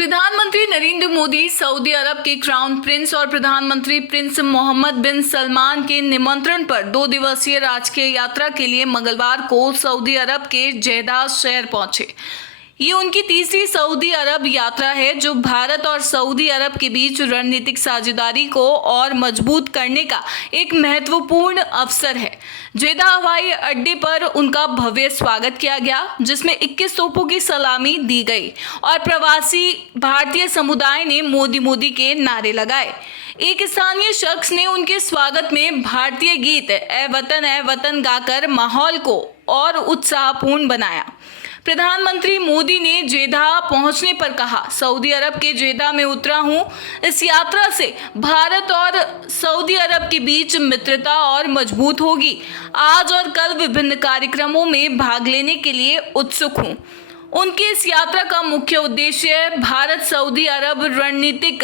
प्रधानमंत्री नरेंद्र मोदी सऊदी अरब के crown Prince और प्रधानमंत्री प्रिंस मोहम्मद बिन सलमान के निमंत्रण पर 2 दिवसीय राजकीय यात्रा के लिए मंगलवार को सऊदी अरब के जेदा शहर पहुंचे। ये उनकी तीसरी सऊदी अरब यात्रा है, जो भारत और सऊदी अरब के बीच रणनीतिक साझेदारी को और मजबूत करने का एक महत्वपूर्ण अवसर है। जेदा हवाई अड्डे पर उनका भव्य स्वागत किया गया, जिसमें 21 तोपों की सलामी दी गई और प्रवासी भारतीय समुदाय ने मोदी मोदी के नारे लगाए। एक स्थानीय शख्स ने उनके स्वागत में भारतीय गीत ए वतन गाकर माहौल को और उत्साहपूर्ण बनाया। प्रधानमंत्री मोदी ने जेदा पहुंचने पर कहा, सऊदी अरब के जेदा में उतरा हूं। इस यात्रा से भारत और सऊदी अरब के बीच मित्रता और मजबूत होगी। आज और कल विभिन्न कार्यक्रमों में भाग लेने के लिए उत्सुक हूं। उनकी इस यात्रा का मुख्य उद्देश्य भारत सऊदी अरब रणनीतिक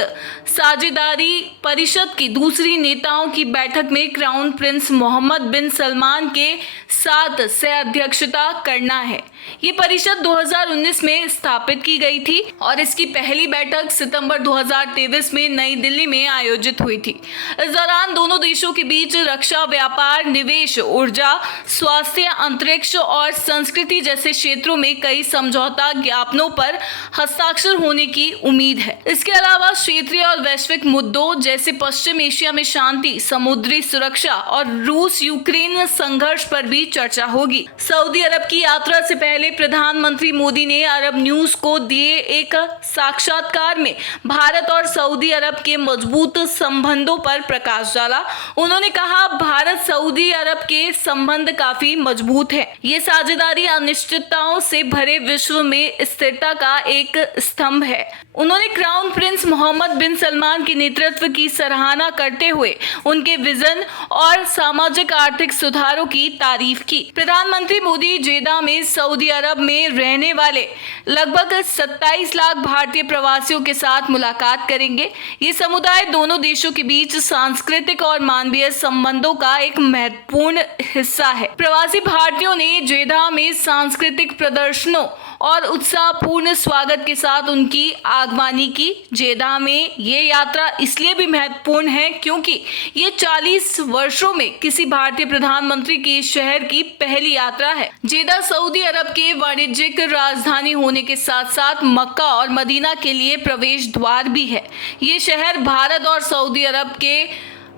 साझेदारी परिषद की दूसरी नेताओं की बैठक में क्राउन प्रिंस मोहम्मद बिन सलमान के साथ सह अध्यक्षता करना है। ये परिषद 2019 में स्थापित की गई थी और इसकी पहली बैठक सितंबर 2023 में नई दिल्ली में आयोजित हुई थी। इस दौरान दोनों देशों के बीच रक्षा, व्यापार, निवेश, ऊर्जा, स्वास्थ्य, अंतरिक्ष और संस्कृति जैसे क्षेत्रों में कई समझौता ज्ञापनों पर हस्ताक्षर होने की उम्मीद है। इसके अलावा क्षेत्रीय और वैश्विक मुद्दों जैसे पश्चिम एशिया में शांति, समुद्री सुरक्षा और रूस यूक्रेन संघर्ष पर भी चर्चा होगी। सऊदी अरब की यात्रा से पहले प्रधानमंत्री मोदी ने अरब न्यूज को दिए एक साक्षात्कार में भारत और सऊदी अरब के मजबूत संबंधों पर प्रकाश डाला। उन्होंने कहा, भारत सऊदी अरब के संबंध काफी मजबूत है। ये साझेदारी अनिश्चितताओं से भरे विश्व में स्थिरता का एक स्तंभ है। उन्होंने क्राउन प्रिंस मोहम्मद बिन सलमान के नेतृत्व की सराहना करते हुए उनके विजन और सामाजिक आर्थिक सुधारों की तारीफ की। प्रधानमंत्री मोदी जेदा में सऊदी अरब में रहने वाले लगभग 27 लाख भारतीय प्रवासियों के साथ मुलाकात करेंगे। ये समुदाय दोनों देशों के बीच सांस्कृतिक और मानवीय संबंधों का एक महत्वपूर्ण हिस्सा है। प्रवासी भारतीयों ने जेदा में सांस्कृतिक प्रदर्शनों और उत्साहपूर्ण स्वागत के साथ उनकी आगवानी की। जेदा में ये यात्रा इसलिए भी महत्वपूर्ण है क्योंकि ये 40 वर्षों में किसी भारतीय प्रधानमंत्री की शहर की पहली यात्रा है। जेदा सऊदी अरब के वाणिज्यिक राजधानी होने के साथ साथ मक्का और मदीना के लिए प्रवेश द्वार भी है। ये शहर भारत और सऊदी अरब के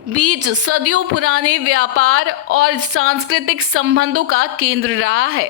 बीच सदियों पुराने व्यापार और सांस्कृतिक संबंधों का केंद्र रहा है।